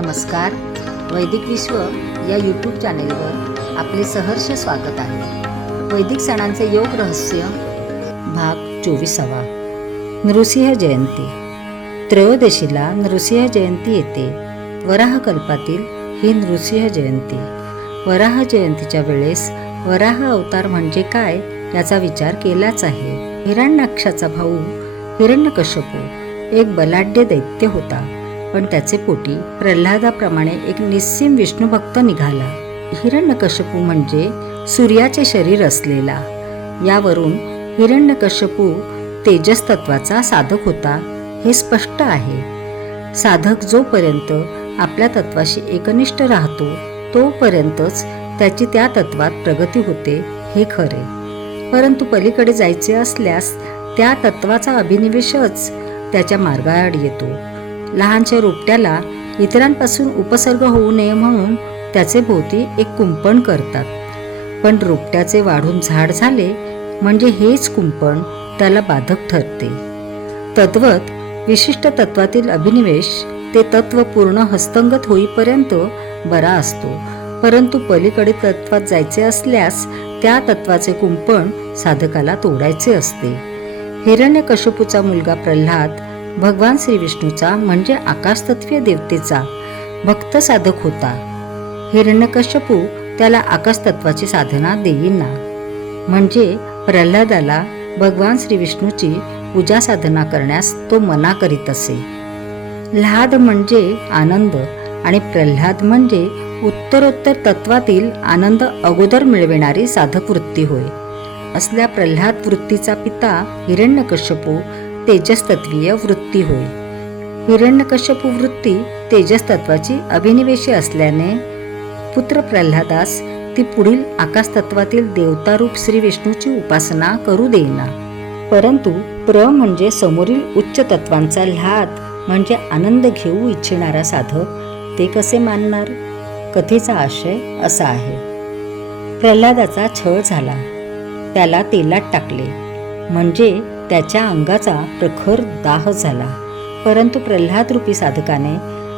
नमस्कार. वैदिक विश्व या यूट्यूब चॅनेलवर आपले सहर्ष स्वागत आहे. वैदिक सणांचे योग रहस्य भाग 24. नृसिंह जयंती. त्रयोदशीला नृसिंह जयंती येते. वराह कल्पातील ही नृसिंह जयंती. वराह जयंतीच्या वेळेस वराह अवतार म्हणजे काय याचा विचार केलाच आहे. हिरण्याक्षाचा भाऊ हिरण्यकश्यपू एक बलाढ्य दैत्य होता, पण त्याचे पोटी प्रल्हादाप्रमाणे एक निस्सीम विष्णुभक्त निघाला. हिरण्यकश्यपू म्हणजे सूर्याचे शरीर असलेला. यावरून हिरण्यकश्यपू तेजस तत्वाचा साधक होता हे स्पष्ट आहे. साधक जोपर्यंत आपल्या तत्वाशी एकनिष्ठ राहतो तोपर्यंतच त्याची त्या तत्वात प्रगती होते हे खरे. परंतु पलीकडे जायचे असल्यास त्या तत्वाचा अभिनिवेशच त्याच्या मार्गाआड येतो. लहानशा रोपट्याला इतरांपासून उपसर्ग होऊ नये म्हणून त्याचे भोवती एक कुंपण करतात. पण रोपट्याचे वाढून झाड झाले म्हणजे हेच कुंपण त्याला बाधक ठरते. तद्वत विशिष्ट तत्वातील अभिनिवेश ते तत्व पूर्ण हस्तंगत होईपर्यंत बरा असतो. परंतु पलीकडे तत्वात जायचे असल्यास त्या तत्वाचे कुंपण साधकाला तोडायचे असते. हिरण्यकश्यपूचा मुलगा प्रल्हाद भगवान श्री विष्णूचा म्हणजे आकाशतत्वीय देवतेचा भक्त साधक होता. हिरण्यकश्यपू त्याला आकाशतत्वाची साधना देईना. म्हणजे प्रल्हादाला भगवान श्री विष्णूची पूजा साधना करण्यास तो मना करीत असे. ल्हाद म्हणजे आनंद आणि प्रल्हाद म्हणजे उत्तरोत्तर तत्वातील आनंद अगोदर मिळविणारी साधक वृत्ती होय. असल्या प्रल्हाद वृत्तीचा पिता हिरण्यकश्यपू तेजस्तत्वीय वृत्ती होय. हिरण्यकश्यपू वृत्ती तेजस्तत्वाची अभिनिवेशी असल्याने पुत्र प्रल्हादास ती पुढील आकाशतत्वातील देवतारूप श्री विष्णूची उपासना करू देईना. परंतु प्र म्हणजे समोरील उच्च तत्वांचा ल्हाद म्हणजे आनंद घेऊ इच्छिणारा साधक ते कसे मानणार. कथेचा आशय असा आहे. प्रल्हादाचा छळ झाला. त्याला तेलात टाकले म्हणजे त्याच्या अंगाचा प्रखर दाह झाला. परंतु प्रल्हादरूपी साधकाने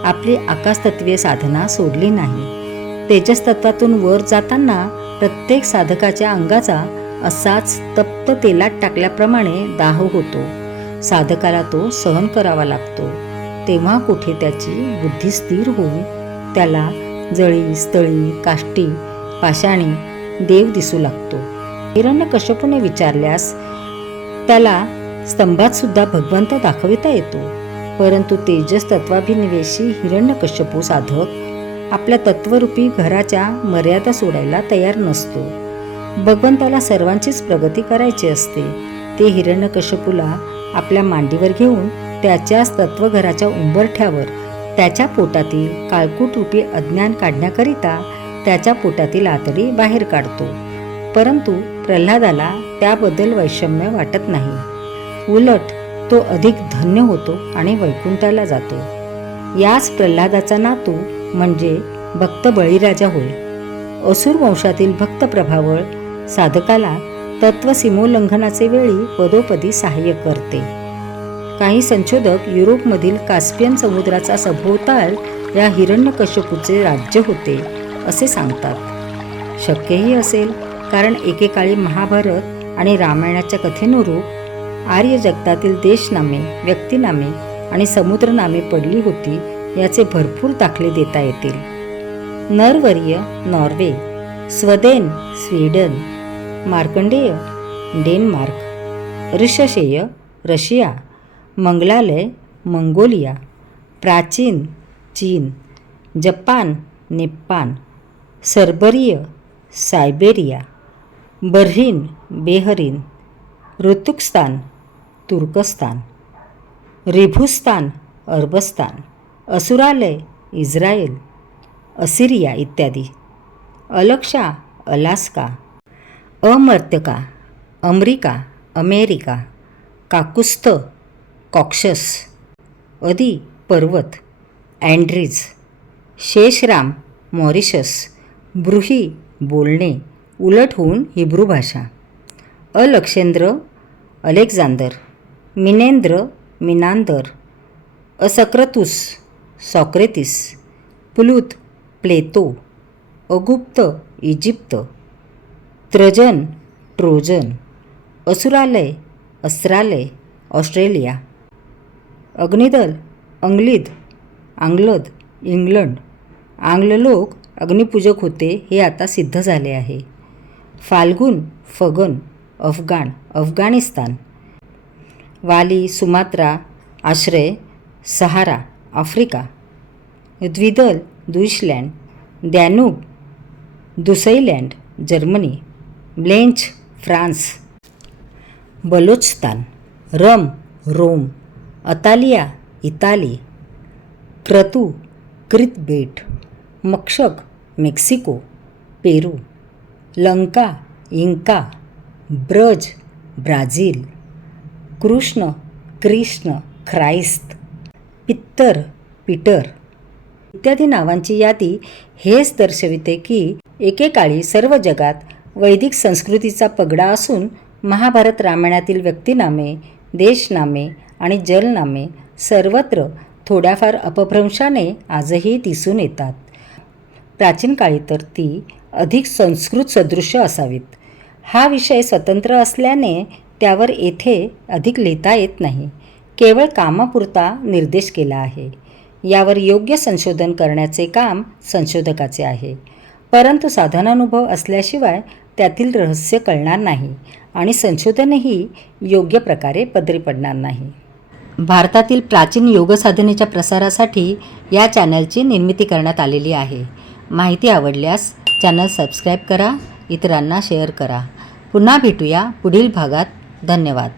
आपली आकाशतत्वीय साधना सोडली नाही. तेजस्तत्वातून वर जाताना प्रत्येक साधकाच्या अंगाचा असाच तप्त तेलात टाकल्याप्रमाणे दाह होतो. साधकाला तो सहन करावा लागतो. तेव्हा कुठे त्याची बुद्धी स्थिर होऊन त्याला जळी स्थळी काष्टी पाषाणी देव दिसू लागतो. हिरण्यकश्यपूने विचारल्यास त्याला स्तंभात सुद्धा भगवंत दाखविता येतो. परंतु तेजस तत्वाभिनिवेशी हिरण्यकश्यपू साधक आपल्या तत्वरूपी घराच्या मर्यादा सोडायला तयार नसतो. भगवंताला सर्वांचीच प्रगती करायची असते. ते हिरण्यकश्यपूला आपल्या मांडीवर घेऊन त्याच्याच तत्वघराच्या उंबरठ्यावर त्याच्या पोटातील काळकूट रूपी अज्ञान काढण्याकरिता त्याच्या पोटातील आतडी बाहेर काढतो. परंतु प्रल्हादाला त्याबद्दल वैषम्य वाटत नाही. उलट तो अधिक धन्य होतो आणि वैकुंठाला जातो. याच प्रल्हादाचा नातू म्हणजे भक्त बळीराजा होय. असुर वंशातील भक्त प्रभावळ साधकाला तत्वसीमोल्लंघनाचे वेळी पदोपदी सहाय्य करते. काही संशोधक युरोपमधील कास्पियन समुद्राचा सभोवताल या हिरण्यकश्यपूचे राज्य होते असे सांगतात. शक्यही असेल, कारण एकेकाळी महाभारत आणि रामायणाच्या कथेनुरूप आर्य जगतातील देशनामे व्यक्तिनामे आणि समुद्रनामे पडली होती याचे भरपूर दाखले देता येतील. नरवर्य नॉर्वे, स्वदेन स्वीडन, मार्कंडेय डेन्मार्क, ऋषशेय रशिया, मंगलालय मंगोलिया, प्राचीन चीन, जपान नेपाळ, सर्बरिय सायबेरिया, बर्हिन बेहरीन, ऋतुकस्तान तुर्कस्तान, रेभुस्तान अरबस्तान, असुरालय इस्रायल, असिरिया इत्यादी, अलक्षा अलास्का, अमर्त्यका अमेरिका अमेरिका, काकुस्थ कॉक्शस, अदी पर्वत अँड्रीज, शेषराम मॉरिशस, ब्रूही बोलणे उलट होऊन हिब्रू भाषा, अलक्षेंद्र अलेक्झांदर, मिनेंद्र मिनांदर, असक्रतुस सॉक्रेटिस, प्लूत प्लेतो, अगुप्त इजिप्त, त्रजन ट्रोजन, असुरालय अस्त्रालय ऑस्ट्रेलिया, अग्निदल अंग्लिद आंग्लद इंग्लंड, आंग्ल लोक अग्निपूजक होते हे आता सिद्ध झाले आहे. फाल्गुन फगन अफगाण अफगाणिस्तान, वाली सुमात्रा आश्रय सहारा आफ्रिका, द्विदल दुईशलँड, दॅन्यूब दुसैलँड जर्मनी, ब्लेंच फ्रान्स, बलोचिस्तान, रम रोम, अतालिया इताली, क्रतू क्रित बेट, मक्षक मेक्सिको पेरू, लंका इंका, ब्रज ब्राझील, कृष्ण ख्राइस्त, पित्तर पीटर इत्यादी नावांची यादी हेच दर्शविते की एकेकाळी सर्व जगात वैदिक संस्कृतीचा पगडा असून महाभारत रामायणातील व्यक्तिनामे, देशनामे आणि जलनामे सर्वत्र थोड्याफार अपभ्रंशाने आजही दिसून येतात. प्राचीन काळी तर ती अधिक संस्कृत सदृश्य असावीत. हा विषय स्वतंत्र असल्याने त्यावर येथे अधिक लिहिता येत नाही. केवळ कामापुरता निर्देश केला आहे. यावर योग्य संशोधन करण्याचे काम संशोधकाचे आहे. परंतु साधनानुभव असल्याशिवाय त्यातील रहस्य कळणार नाही आणि संशोधनही योग्य प्रकारे पदरी पडणार नाही. भारतातील प्राचीन योगसाधनेच्या प्रसारासाठी या चॅनलची निर्मिती करण्यात आलेली आहे. माहिती आवडल्यास चॅनल सबस्क्राईब करा, इतरांना शेअर करा. पुन्हा भेटूया पुढील भागात. धन्यवाद.